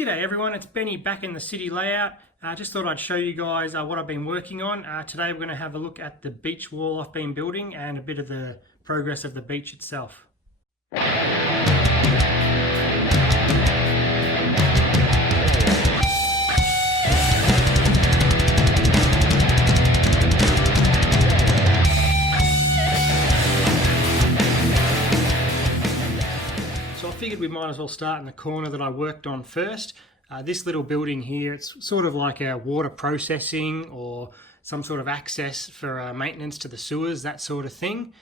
G'day everyone, it's Benny back in the city layout. Just thought I'd show you guys what I've been working on. Today we're going to have a look at the beach wall I've been building and a bit of the progress of the beach itself. So I figured we might as well start in the corner that I worked on first. This little building here, it's sort of like a water processing or some sort of access for maintenance to the sewers, that sort of thing.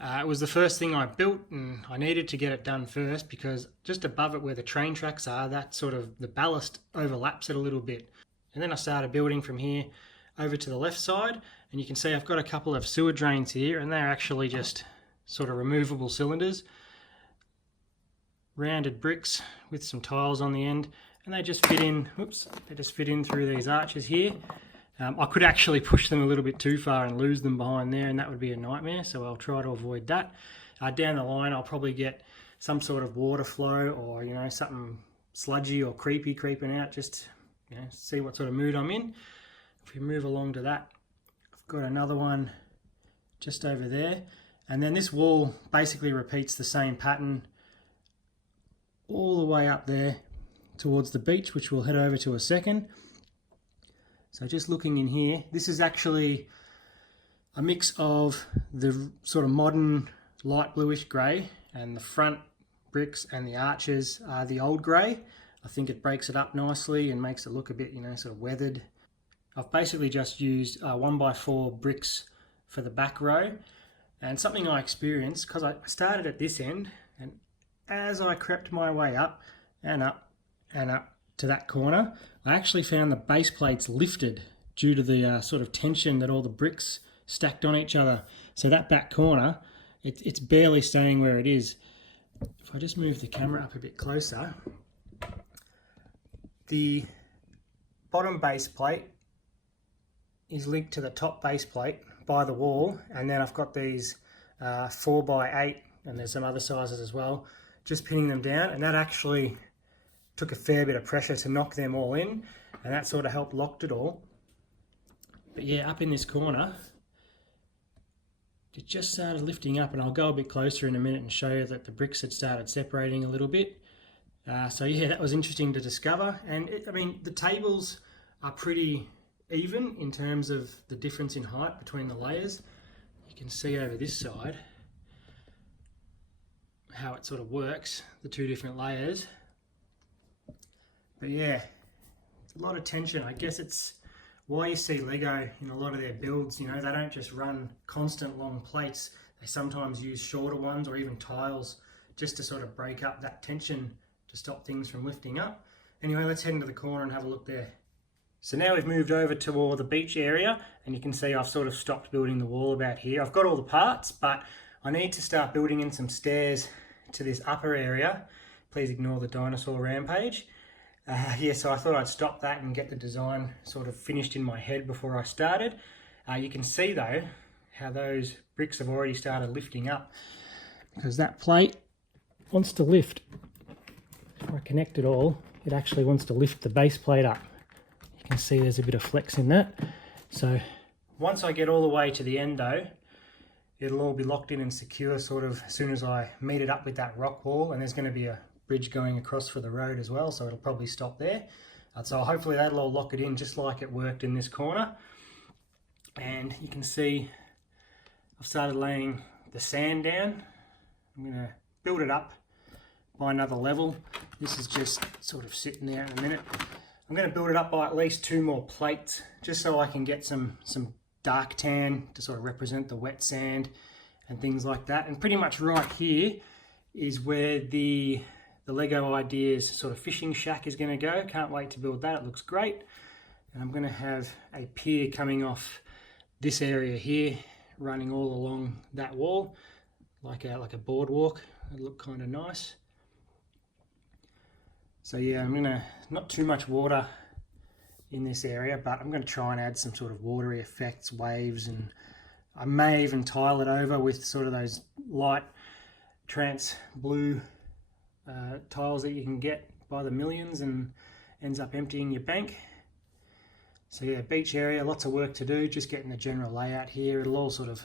It was the first thing I built and I needed to get it done first because just above it where the train tracks are, that sort of the ballast overlaps it a little bit. And then I started building from here over to the left side, and you can see I've got a couple of sewer drains here, and they're actually just sort of removable cylinders. Rounded bricks with some tiles on the end, and they just fit in. They just fit in through these arches here. I could actually push them a little bit too far and lose them behind there, and that would be a nightmare, so I'll try to avoid that. Down the line I'll probably get some sort of water flow, or something sludgy or creepy creeping out, just see what sort of mood I'm in. If we move along to that, I've got another one just over there, and then this wall basically repeats the same pattern all the way up there towards the beach, which we'll head over to a second. So just looking in here, this is actually a mix of the sort of modern light bluish grey, and the front bricks and the arches are the old grey. I think it breaks it up nicely and makes it look a bit sort of weathered. I've basically just used 1x4 bricks for the back row, and something I experienced, because I started at this end, and as I crept my way up and up and up to that corner, I actually found the base plates lifted due to the sort of tension that all the bricks stacked on each other. So that back corner, it's barely staying where it is. If I just move the camera up a bit closer, the bottom base plate is linked to the top base plate by the wall, and then I've got these 4x8, and there's some other sizes as well, just pinning them down, and that actually took a fair bit of pressure to knock them all in, and that sort of helped locked it all. But yeah, up in this corner, it just started lifting up, and I'll go a bit closer in a minute and show you that the bricks had started separating a little bit. So yeah, that was interesting to discover, and I mean, the tables are pretty even in terms of the difference in height between the layers. You can see over this side how it sort of works, the two different layers. But yeah, a lot of tension. I guess it's why you see Lego in a lot of their builds, they don't just run constant long plates. They sometimes use shorter ones or even tiles just to sort of break up that tension to stop things from lifting up. Anyway, let's head into the corner and have a look there. So now we've moved over to the beach area, and you can see I've sort of stopped building the wall about here. I've got all the parts, but I need to start building in some stairs to this upper area. Please ignore the dinosaur rampage. Yeah, so I thought I'd stop that and get the design sort of finished in my head before I started. You can see though how those bricks have already started lifting up, because that plate wants to lift. If I connect it all, it actually wants to lift the base plate up. You can see there's a bit of flex in that. So once I get all the way to the end though, it'll all be locked in and secure sort of as soon as I meet it up with that rock wall, and there's going to be a bridge going across for the road as well, so it'll probably stop there. So hopefully that'll all lock it in just like it worked in this corner. And you can see I've started laying the sand down. I'm going to build it up by another level. This is just sort of sitting there in a minute. I'm going to build it up by at least 2 more plates, just so I can get some dark tan to sort of represent the wet sand and things like that. And pretty much right here is where the Lego Ideas sort of fishing shack is going to go. Can't wait to build that, it looks great. And I'm going to have a pier coming off this area here, running all along that wall, like a boardwalk. It'll look kind of nice. So yeah, I'm going to, not too much water in this area, but I'm going to try and add some sort of watery effects, waves, and I may even tile it over with sort of those light trans blue tiles that you can get by the millions and ends up emptying your bank. So yeah, beach area, lots of work to do, just getting the general layout here. It'll all sort of,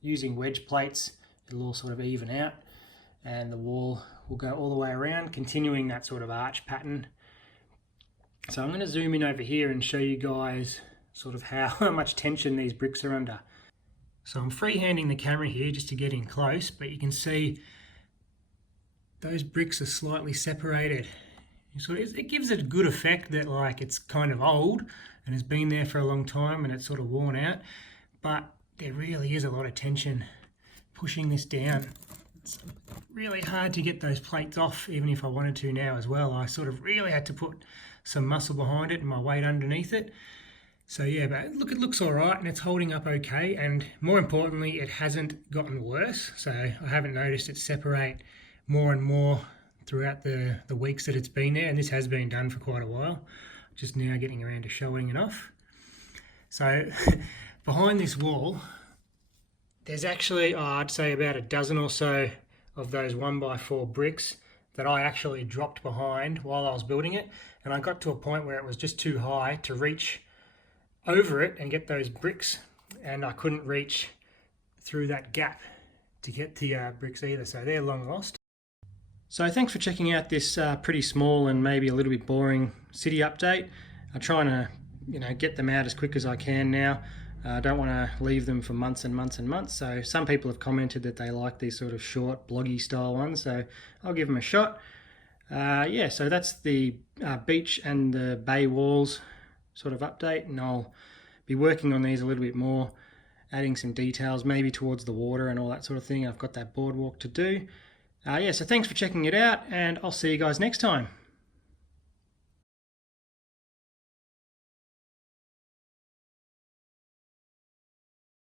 using wedge plates, it'll all sort of even out, and the wall will go all the way around, continuing that sort of arch pattern. So I'm going to zoom in over here and show you guys sort of how much tension these bricks are under. So I'm freehanding the camera here just to get in close, but you can see those bricks are slightly separated. So it gives it a good effect that like it's kind of old and has been there for a long time and it's sort of worn out, but there really is a lot of tension pushing this down. It's really hard to get those plates off, even if I wanted to now as well. I sort of really had to put some muscle behind it and my weight underneath it. So yeah, but look, it looks all right and it's holding up okay, and more importantly, it hasn't gotten worse. So I haven't noticed it separate more and more throughout the weeks that it's been there, and this has been done for quite a while. Just now getting around to showing it off. So behind this wall, there's actually, I'd say about a dozen or so of those 1x4 bricks that I actually dropped behind while I was building it, and I got to a point where it was just too high to reach over it and get those bricks, and I couldn't reach through that gap to get the bricks either, so they're long lost. So thanks for checking out this pretty small and maybe a little bit boring city update. I'm trying to get them out as quick as I can now. I don't want to leave them for months and months and months. So some people have commented that they like these sort of short bloggy style ones, so I'll give them a shot. Yeah, so that's the beach and the bay walls sort of update, and I'll be working on these a little bit more, adding some details maybe towards the water and all that sort of thing. I've got that boardwalk to do. Yeah, so thanks for checking it out, and I'll see you guys next time.